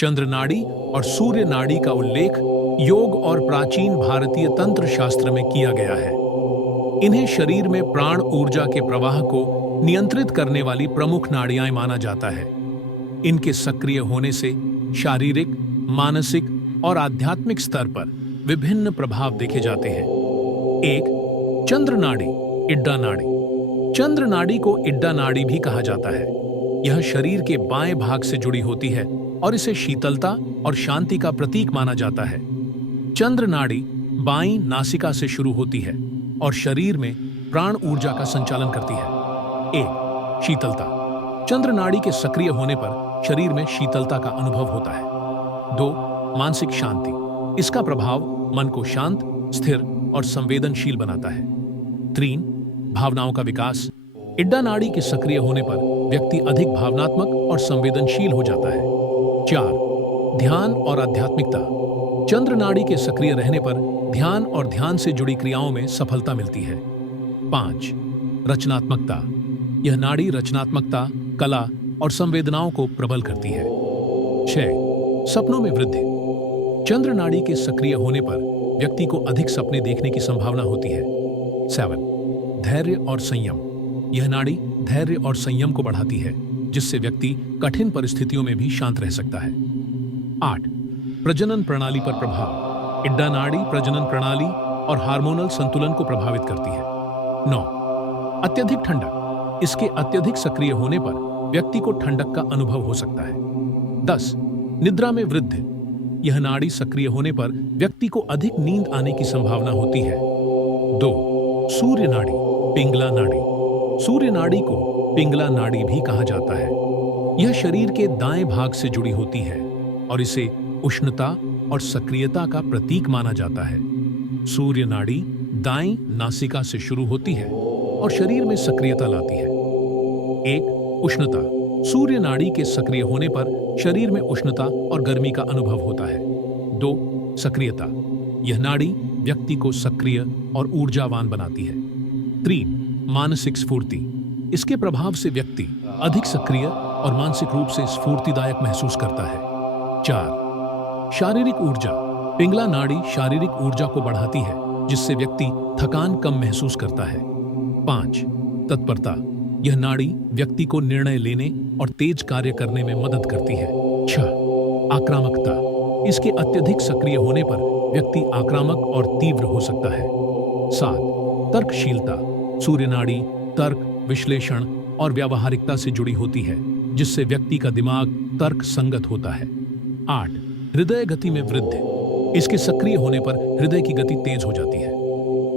चंद्र नाड़ी और सूर्य नाड़ी का उल्लेख योग और प्राचीन भारतीय तंत्र शास्त्र में किया गया है। इन्हें शरीर में प्राण ऊर्जा के प्रवाह को नियंत्रित करने वाली प्रमुख नाड़ियां माना जाता है। इनके सक्रिय होने से शारीरिक, मानसिक और आध्यात्मिक स्तर पर विभिन्न प्रभाव देखे जाते हैं। एक, चंद्र नाड़ी, इड्डा नाड़ी। चंद्र नाड़ी को इड्डा नाड़ी भी कहा जाता है। यह शरीर के बाएं भाग से जुड़ी होती है और इसे शीतलता और शांति का प्रतीक माना जाता है। चंद्र नाड़ी बाईं नासिका से शुरू होती है और शरीर में प्राण ऊर्जा का संचालन करती है। एक, शीतलता। चंद्र नाड़ी के सक्रिय होने पर शरीर में शीतलता का अनुभव होता है। दो, मानसिक शांति। इसका प्रभाव मन को शांत, स्थिर और संवेदनशील बनाता है। तीन, भावनाओं का विकास। इड्डा नाड़ी के सक्रिय होने पर व्यक्ति अधिक भावनात्मक और संवेदनशील हो जाता है। चार, ध्यान और आध्यात्मिकता। चंद्र नाड़ी के सक्रिय रहने पर ध्यान और ध्यान से जुड़ी क्रियाओं में सफलता मिलती है। पांच, रचनात्मकता। यह नाड़ी रचनात्मकता, कला और संवेदनाओं को प्रबल करती है। छह, सपनों में वृद्धि। चंद्र नाड़ी के सक्रिय होने पर व्यक्ति को अधिक सपने देखने की संभावना होती है। सेवन, धैर्य और संयम। यह नाड़ी धैर्य और संयम को बढ़ाती है, जिससे व्यक्ति कठिन परिस्थितियों में भी शांत रह सकता है। आठ, प्रजनन प्रणाली पर प्रभाव। इड्डा नाड़ी प्रजनन प्रणाली और हार्मोनल संतुलन को प्रभावित करती है। नौ, अत्यधिक ठंडक। इसके अत्यधिक सक्रिय होने पर व्यक्ति को ठंडक का अनुभव हो सकता है। 10, निद्रा में वृद्धि। यह नाड़ी सक्रिय होने पर व्यक्ति को अधिक नींद आने की संभावना होती है। 2, सूर्य नाड़ी, पिंगला नाड़ी। सूर्य नाड़ी को पिंगला नाड़ी भी कहा जाता है। यह शरीर के दाएं भाग से जुड़ी होती है और इसे उष्णता और सक्रियता का प्रतीक माना जाता है। सूर्य नाड़ी दाईं नासिका से शुरू होती है और शरीर में सक्रियता लाती है। एक, उष्णता। सूर्य नाड़ी के सक्रिय होने पर शरीर में उष्णता और गर्मी का अनुभव होता है। 2, सक्रियता। यह नाड़ी व्यक्ति को सक्रिय और ऊर्जावान बनाती है। 3, मानसिक स्फूर्ति। इसके प्रभाव से व्यक्ति अधिक सक्रिय और मानसिक रूप से स्फूर्तिदायक महसूस करता है। 4, शारीरिक ऊर्जा। पिंगला नाड़ी शारीरिक ऊर्जा को बढ़ाती है, जिससे व्यक्ति थकान कम महसूस करता है। 5, तत्परता। यह नाड़ी व्यक्ति को निर्णय लेने और तेज कार्य करने में मदद करती है। 6, आक्रामकता। इसके अत्यधिक सक्रिय होने पर व्यक्ति आक्रामक और तीव्र हो सकता है। 7, तर्कशीलता। सूर्य नाड़ी तर्क, विश्लेषण और व्यावहारिकता से जुड़ी होती है, जिससे व्यक्ति का दिमाग तर्क संगत होता है। 8, हृदय गति में वृद्धि। इसके सक्रिय होने पर हृदय की गति तेज हो जाती है।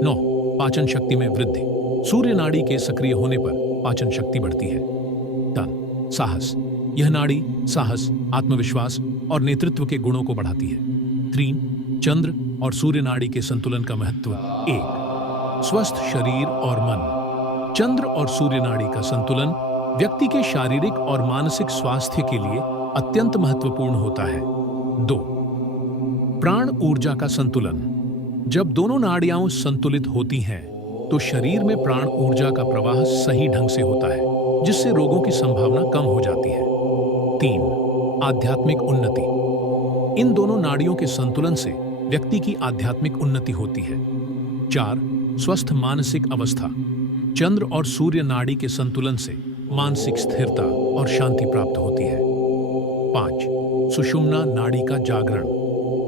9, पाचन शक्ति में वृद्धि। सूर्य नाड़ी के सक्रिय होने पर पाचन शक्ति बढ़ती है। 10, साहस। यह नाड़ी साहस, आत्मविश्वास और नेतृत्व के गुणों को बढ़ाती है। 3, चंद्र और सूर्य नाड़ी के संतुलन का महत्व। 1, स्वस्थ शरीर और मन। चंद्र और सूर्य नाड़ी का संतुलन व्यक्ति के शारीरिक और मानसिक स्वास्थ्य के लिए अत्यंत महत्वपूर्ण होता है। 2, प्राण ऊर्जा का संतुलन। जब दोनों नाड़ियां संतुलित होती हैं, तो शरीर में प्राण ऊर्जा का प्रवाह सही ढंग से होता है, जिससे रोगों की संभावना कम हो जाती है। 3, आध्यात्मिक उन्नति। इन दोनों नाड़ियों के संतुलन से व्यक्ति की आध्यात्मिक उन्नति होती है। 4, स्वस्थ मानसिक अवस्था। चंद्र और सूर्य नाड़ी के संतुलन से मानसिक स्थिरता और शांति प्राप्त होती है। 5, सुषुम्ना नाड़ी का जागरण।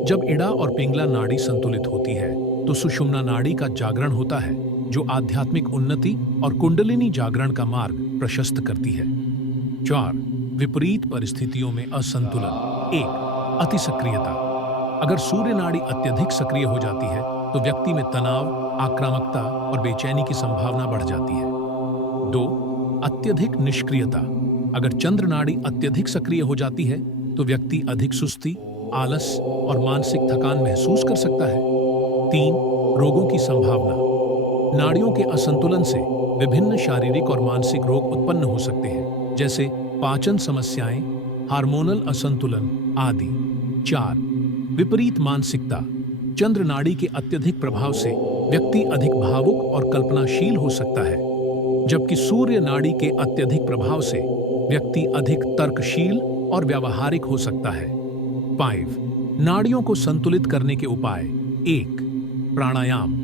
जब इड़ा और पिंगला नाड़ी संतुलित होती है, तो सुषुम्ना नाड़ी का जागरण होता है, जो आध्यात्मिक उन्नति और कुंडलिनी जागरण का मार्ग प्रशस्त करती है। 4, विपरीत परिस्थितियों में असंतुलन। 1, अति सक्रियता। अगर सूर्य नाड़ी अत्यधिक सक्रिय हो जाती है, तो व्यक्ति में तनाव, आक्रामकता और बेचैनी की संभावना बढ़ जाती है। 2, अत्यधिक निष्क्रियता। अगर चंद्र नाड़ी अत्यधिक सक्रिय हो जाती है, तो व्यक्ति अधिक सुस्ती, आलस और मानसिक थकान महसूस कर सकता है। 3, रोगों की संभावना। नाड़ियों के असंतुलन से विभिन्न शारीरिक और मानसिक रोग उत्पन्न हो सकते हैं, जैसे पाचन समस्याएं, हार्मोनल असंतुलन आदि। 4, विपरीत मानसिकता। चंद्र नाड़ी के अत्यधिक प्रभाव से व्यक्ति अधिक भावुक और कल्पनाशील हो सकता है, जबकि सूर्य नाड़ी के अत्यधिक प्रभाव से व्यक्ति अधिक तर्कशील और व्यावहारिक हो सकता है। 5. नाड़ियों को संतुलित करने के उपाय। 1. प्राणायाम।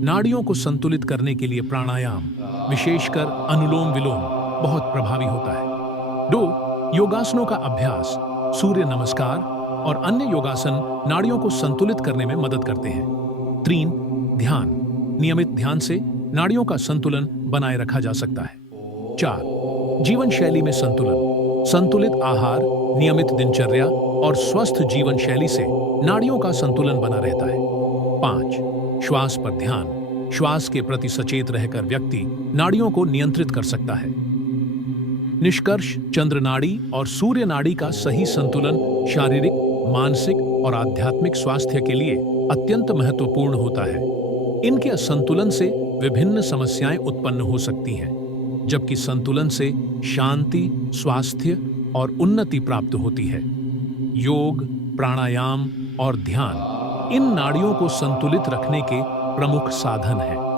नाड़ियों को संतुलित करने के लिए प्राणायाम, विशेषकर अनुलोम विलोम, बहुत प्रभावी होता है। 2. योगासनों का अभ्यास। सूर्य नमस्कार और अन्य योगासन नाड़ियों को संतुलित करने में मदद करते हैं। 3. ध्यान। नियमित ध्यान से नाड़ियों का संतुलन बनाए रखा जा सकता है। 4. जीवन शैली में संतुलन। संतुलित आहार, नियमित दिनचर्या और स्वस्थ जीवन शैली से नाड़ियों का संतुलन बना रहता है। 5. श्वास पर ध्यान। श्वास के प्रति सचेत रहकर व्यक्ति नाड़ियों को नियंत्रित कर सकता है। निष्कर्ष, चंद्र नाड़ी और सूर्य नाड़ी का सही संतुलन शारीरिक, मानसिक और आध्यात्मिक स्वास्थ्य के लिए अत्यंत महत्वपूर्ण होता है। इनके असंतुलन से विभिन्न समस्याएं उत्पन्न हो सकती हैं, जबकि संतुलन से शांति, स्वास्थ्य और उन्नति प्राप्त होती है। योग, प्राणायाम और ध्यान इन नाड़ियों को संतुलित रखने के प्रमुख साधन हैं।